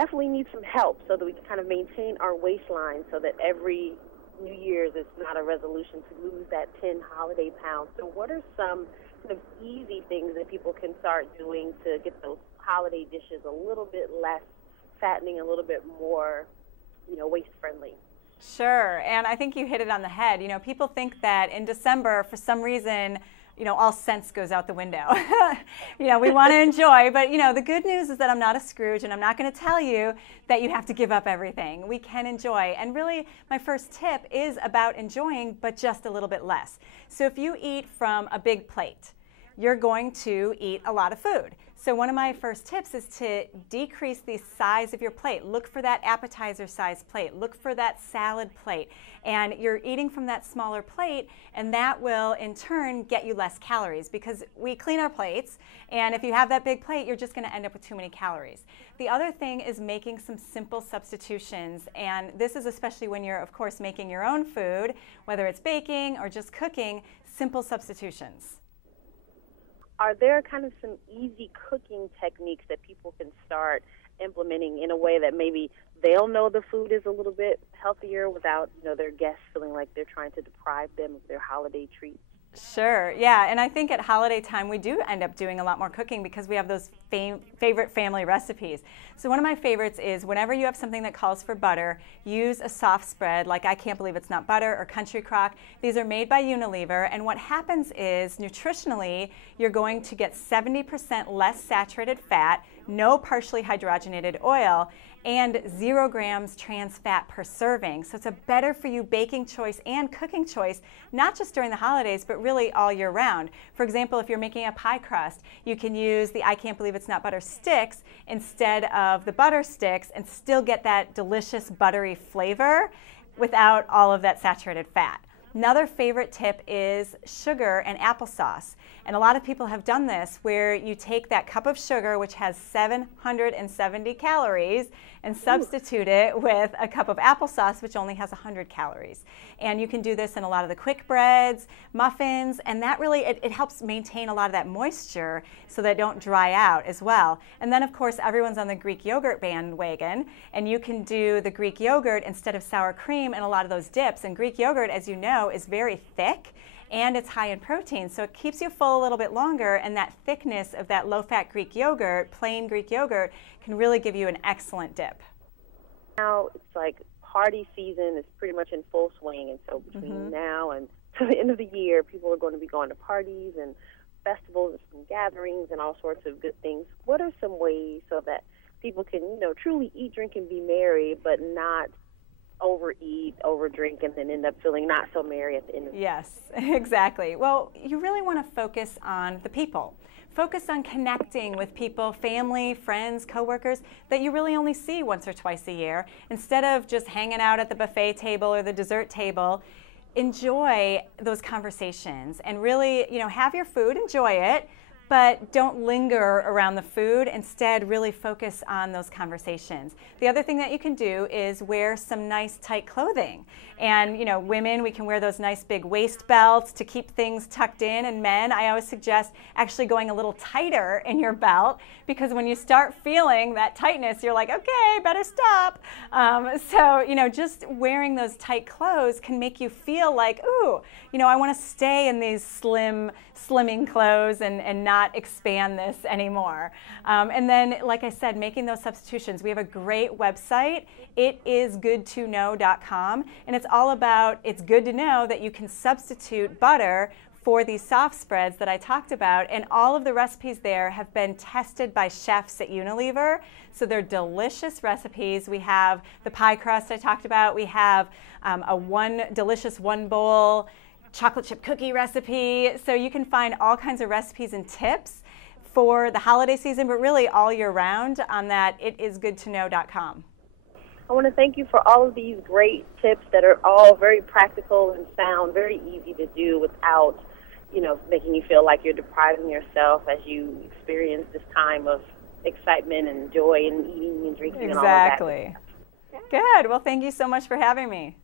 definitely need some help so that we can kind of maintain our waistline so that every New Year's it's not a resolution to lose that 10 holiday pounds. So what are some kind of easy things that people can start doing to get those holiday dishes a little bit less fattening, a little bit more, waist-friendly? Sure, and I think you hit it on the head. People think that in December, for some reason, all sense goes out the window. We want to enjoy, but the good news is that I'm not a Scrooge, and I'm not going to tell you that you have to give up everything. We can enjoy, and really, my first tip is about enjoying, but just a little bit less. So if you eat from a big plate, you're going to eat a lot of food. So one of my first tips is to decrease the size of your plate. Look for that appetizer size plate. Look for that salad plate. And you're eating from that smaller plate, and that will in turn get you less calories because we clean our plates, and if you have that big plate, you're just going to end up with too many calories. The other thing is making some simple substitutions, and this is especially when you're, of course, making your own food, whether it's baking or just cooking, simple substitutions. Are there kind of some easy cooking techniques that people can start implementing in a way that maybe they'll know the food is a little bit healthier without, their guests feeling like they're trying to deprive them of their holiday treats? Sure, yeah, and I think at holiday time we do end up doing a lot more cooking because we have those favorite family recipes. So one of my favorites is whenever you have something that calls for butter, use a soft spread like I Can't Believe It's Not Butter or Country Crock. These are made by Unilever, and what happens is nutritionally you're going to get 70% less saturated fat, no partially hydrogenated oil, and 0 grams trans fat per serving. So it's a better for you baking choice and cooking choice, not just during the holidays, but really all year round. For example, if you're making a pie crust, you can use the I Can't Believe It's Not Butter sticks instead of the butter sticks and still get that delicious buttery flavor without all of that saturated fat. Another favorite tip is sugar and applesauce. And a lot of people have done this where you take that cup of sugar, which has 770 calories, and substitute it with a cup of applesauce, which only has 100 calories. And you can do this in a lot of the quick breads, muffins, and that really, it helps maintain a lot of that moisture so they don't dry out as well. And then, of course, everyone's on the Greek yogurt bandwagon, and you can do the Greek yogurt instead of sour cream in a lot of those dips. And Greek yogurt, as you know, is very thick, and it's high in protein, so it keeps you full a little bit longer, and that thickness of that low-fat Greek yogurt, plain Greek yogurt, can really give you an excellent dip. Now it's like party season is pretty much in full swing, and so between now and to the end of the year, people are going to be going to parties and festivals and gatherings and all sorts of good things. What are some ways so that people can, truly eat, drink, and be merry, but not overeat, overdrink, and then end up feeling not so merry at the end of the day? Yes, exactly. Well, you really want to focus on the people. Focus on connecting with people, family, friends, coworkers that you really only see once or twice a year. Instead of just hanging out at the buffet table or the dessert table, enjoy those conversations and really, have your food, enjoy it, but don't linger around the food. Instead, really focus on those conversations. The other thing that you can do is wear some nice tight clothing. And women, we can wear those nice big waist belts to keep things tucked in. And men, I always suggest actually going a little tighter in your belt, because when you start feeling that tightness, you're like, okay, better stop. Just wearing those tight clothes can make you feel like, ooh, I want to stay in these slimming clothes and not expand this anymore. And then, like I said, making those substitutions. We have a great website, itisgoodtoknow.com, and it's all about, it's good to know that you can substitute butter for these soft spreads that I talked about, and all of the recipes there have been tested by chefs at Unilever, so they're delicious recipes. We have the pie crust I talked about. We have a delicious one bowl chocolate chip cookie recipe. So you can find all kinds of recipes and tips for the holiday season, but really all year round on that itisgoodtoknow.com. I want to thank you for all of these great tips that are all very practical and sound very easy to do without, making you feel like you're depriving yourself as you experience this time of excitement and joy and eating and drinking and all of that. Exactly. Good. Well, thank you so much for having me.